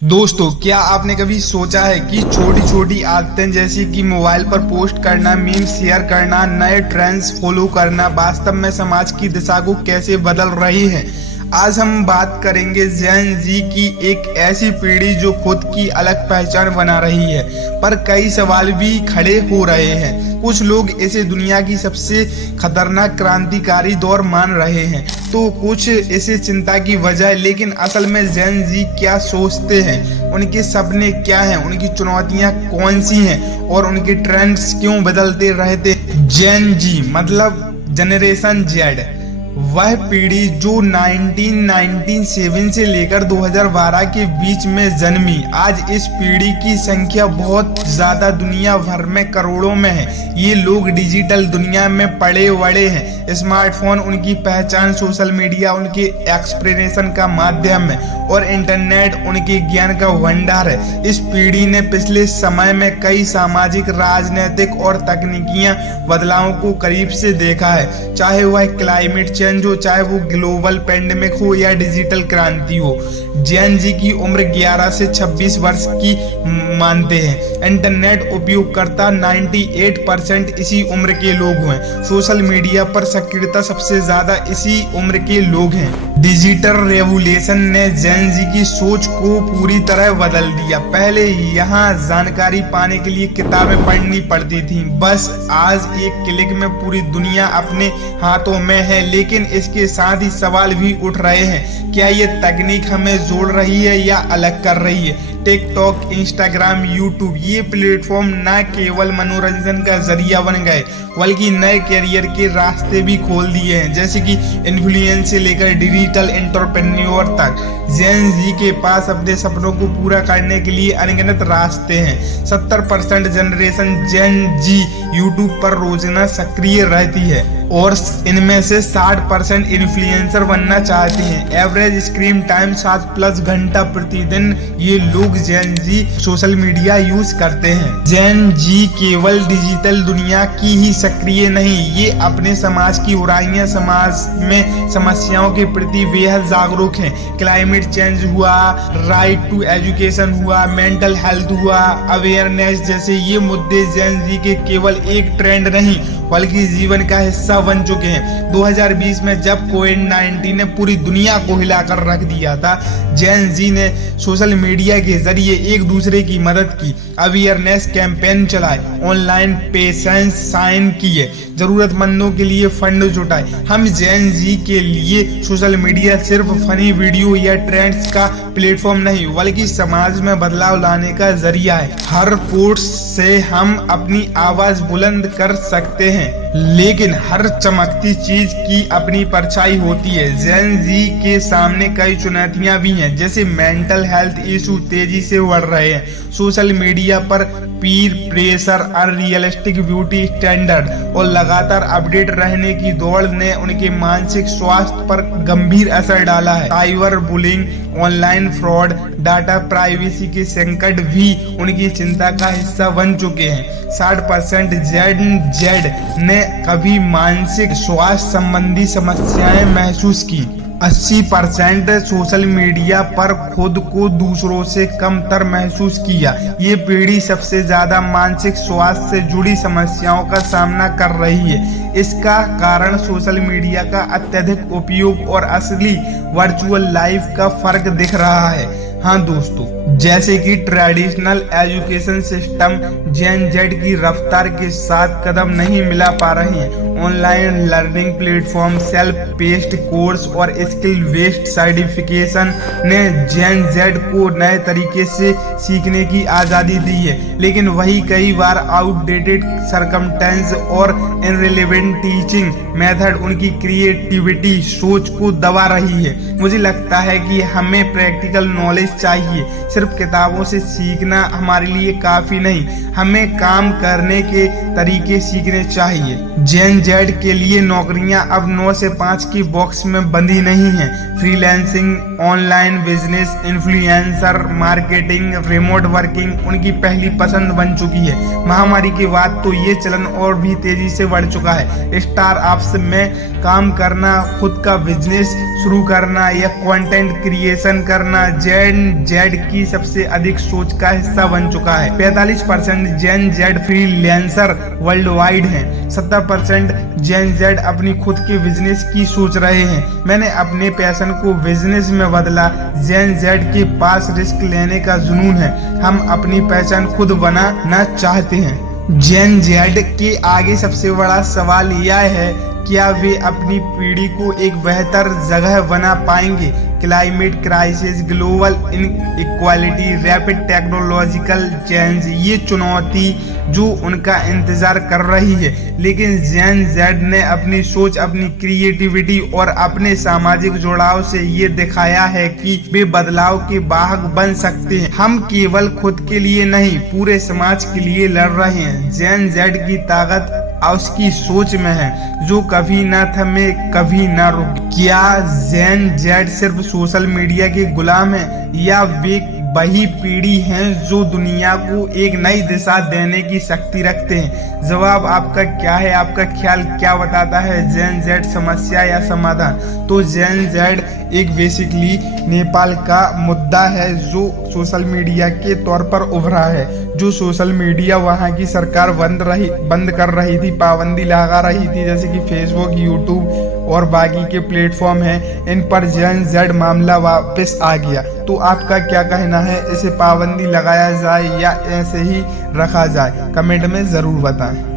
दोस्तों, क्या आपने कभी सोचा है कि छोटी छोटी आदतें जैसी कि मोबाइल पर पोस्ट करना, मीम शेयर करना, नए ट्रेंड्स फॉलो करना वास्तव में समाज की दिशा को कैसे बदल रही है। आज हम बात करेंगे जेन जी की, एक ऐसी पीढ़ी जो खुद की अलग पहचान बना रही है, पर कई सवाल भी खड़े हो रहे हैं। कुछ लोग इसे दुनिया की सबसे खतरनाक क्रांतिकारी दौर मान रहे हैं, तो कुछ इसे चिंता की वजह। लेकिन असल में जेन जी क्या सोचते हैं, उनके सपने क्या हैं, उनकी चुनौतियां कौन सी हैं और उनके ट्रेंड्स क्यों बदलते रहते। जेन जी मतलब जनरेशन जेड, वह पीढ़ी जो 1997 से लेकर 2012 के बीच में जन्मी। आज इस पीढ़ी की संख्या बहुत ज्यादा, दुनिया भर में करोड़ों में है। ये लोग डिजिटल दुनिया में पड़े बड़े हैं। स्मार्टफोन उनकी पहचान, सोशल मीडिया उनके एक्सप्रेशन का माध्यम है और इंटरनेट उनके ज्ञान का भंडार है। इस पीढ़ी ने पिछले समय में कई सामाजिक, राजनीतिक और तकनीकी बदलावों को करीब से देखा है, चाहे वह क्लाइमेट चेंज हो, चाहे वो ग्लोबल पेंडेमिक हो या डिजिटल क्रांति हो। जेन जी की उम्र 11 से 26 वर्ष की मानते हैं। इंटरनेट उपयोगकर्ता 98% इसी उम्र के लोग हैं। सोशल मीडिया पर सक्रियता सबसे ज्यादा इसी उम्र के लोग हैं। डिजिटल रेवोल्यूशन ने जेन जी की सोच को पूरी तरह बदल दिया। पहले यहाँ जानकारी पाने के लिए किताबें पढ़नी पड़ती थी, बस आज एक क्लिक में पूरी दुनिया अपने हाथों में है। लेकिन इसके साथ ही सवाल भी उठ रहे हैं, क्या ये तकनीक हमें जोड़ रही है या अलग कर रही है। टिकटॉक, इंस्टाग्राम, यूट्यूब, ये प्लेटफॉर्म न केवल मनोरंजन का जरिया बन गए बल्कि नए करियर के रास्ते भी खोल दिए हैं, जैसे कि इन्फ्लुएंस से लेकर डिजिटल एंटरप्रेन्योर तक। जेन जी के पास अपने सपनों को पूरा करने के लिए अनगिनत रास्ते हैं। 70% जनरेशन जेन जी यूट्यूब पर रोजाना सक्रिय रहती है और इनमें से 60% इन्फ्लुएंसर बनना चाहते हैं। एवरेज स्क्रीन टाइम 7+ घंटा प्रतिदिन ये लोग जेन जी सोशल मीडिया यूज करते हैं। जेन जी केवल डिजिटल दुनिया की ही सक्रिय नहीं, ये अपने समाज की बुराइयां, समाज में समस्याओं के प्रति बेहद जागरूक हैं। क्लाइमेट चेंज हुआ, राइट टू एजुकेशन हुआ, मेंटल हेल्थ हुआ, अवेयरनेस जैसे ये मुद्दे जेन जी के केवल एक ट्रेंड नहीं बल्कि जीवन का हिस्सा बन चुके हैं। 2020 में जब कोविड-19 ने पूरी दुनिया को हिलाकर रख दिया था, जेन जी ने सोशल मीडिया के जरिए एक दूसरे की मदद की, अवेयरनेस कैंपेन चलाए, ऑनलाइन पेशेंस साइन किए, जरूरतमंदों के लिए फंड जुटाए। हम जेन जी के लिए सोशल मीडिया सिर्फ फनी वीडियो या ट्रेंड्स का प्लेटफॉर्म नहीं बल्कि समाज में बदलाव लाने का जरिया है। हर पोस्ट से हम अपनी आवाज बुलंद कर सकते हैं, लेकिन हर चमकती चीज की अपनी परछाई होती है। जेन जी के सामने कई चुनौतियां भी हैं, जैसे मेंटल हेल्थ इशू तेजी से बढ़ रहे हैं, सोशल मीडिया पर पीर प्रेशर, अनरियलिस्टिक ब्यूटी स्टैंडर्ड और लगातार अपडेट रहने की दौड़ ने उनके मानसिक स्वास्थ्य पर गंभीर असर डाला है। Cyber bullying, online fraud, data privacy के संकट भी उनकी चिंता का हिस्सा बन चुके हैं। 60% जेन जेड ने कभी मानसिक स्वास्थ्य संबंधी समस्याएं महसूस की। 80% सोशल मीडिया पर खुद को दूसरों से कमतर महसूस किया। ये पीढ़ी सबसे ज्यादा मानसिक स्वास्थ्य से जुड़ी समस्याओं का सामना कर रही है। इसका कारण सोशल मीडिया का अत्यधिक उपयोग और असली वर्चुअल लाइफ का फर्क दिख रहा है। हाँ दोस्तों, जैसे कि ट्रेडिशनल एजुकेशन सिस्टम जेन जेड की रफ्तार के साथ कदम नहीं मिला पा रहे हैं। Online learning platform, self paced course और स्किल बेस्ड सर्टिफिकेशन ने जेन जेड को नए तरीके से सीखने की आज़ादी दी है, लेकिन वही कई बार आउटडेटेड सर्कमस्टेंस और इनरिलेवेंट टीचिंग मेथड उनकी क्रिएटिविटी सोच को दबा रही है। मुझे लगता है कि हमें प्रैक्टिकल नॉलेज चाहिए। सिर्फ किताबों से सीखना हमारे लिए काफी नहीं, हमें काम करने के तरीके सीखने चाहिए। जेन जेड के लिए नौकरियां अब 9 से 5 की बॉक्स में बंधी नहीं हैं। Freelancing, online business, influencer marketing, remote working उनकी पहली पसंद बन चुकी है। महामारी के बाद तो ये चलन और भी तेजी से बढ़ चुका है। स्टार्टअप्स में काम करना, खुद का बिजनेस शुरू करना या कंटेंट क्रिएशन करना जेन जेड की की सबसे अधिक सोच का हिस्सा बन चुका है। 45% जेन जेड फ्रीलांसर वर्ल्ड वाइड हैं। 70% जेन जेड अपनी खुद के बिजनेस की सोच रहे हैं। मैंने अपने पैशन को बिजनेस में बदला। जेन जेड के पास रिस्क लेने का जुनून है। हम अपनी पहचान खुद बनाना चाहते हैं। जेन जेड के आगे सबसे बड़ा सवाल यह है, क्या वे अपनी पीढ़ी को एक बेहतर जगह बना पाएंगे? Climate crisis, global inequality, rapid technological change, ये चुनौती जो उनका इंतजार कर रही है। लेकिन जेन जेड ने अपनी सोच, अपनी क्रिएटिविटी और अपने सामाजिक जुड़ाव से ये दिखाया है कि वे बदलाव के वाहक बन सकते हैं। हम केवल खुद के लिए नहीं, पूरे समाज के लिए लड़ रहे हैं। जेन जेड की ताकत उसकी सोच में है, जो कभी न थमे, कभी न रुके। क्या जेन जेड सिर्फ सोशल मीडिया के गुलाम है, या वे वही पीढ़ी हैं जो दुनिया को एक नई दिशा देने की शक्ति रखते हैं? जवाब आपका क्या है? आपका ख्याल क्या बताता है? जेन जेड समस्या या समाधान? तो जेन जेड एक बेसिकली नेपाल का मुद्दा है जो सोशल मीडिया के तौर पर उभरा है। जो सोशल मीडिया वहाँ की सरकार बंद कर रही थी, पाबंदी लगा रही थी, जैसे कि फेसबुक, यूट्यूब और बाकी के प्लेटफॉर्म हैं, इन पर जेन जेड मामला वापस आ गया। तो आपका क्या कहना है? इसे पाबंदी लगाया जाए या ऐसे ही रखा जाए? कमेंट में ज़रूर बताएं।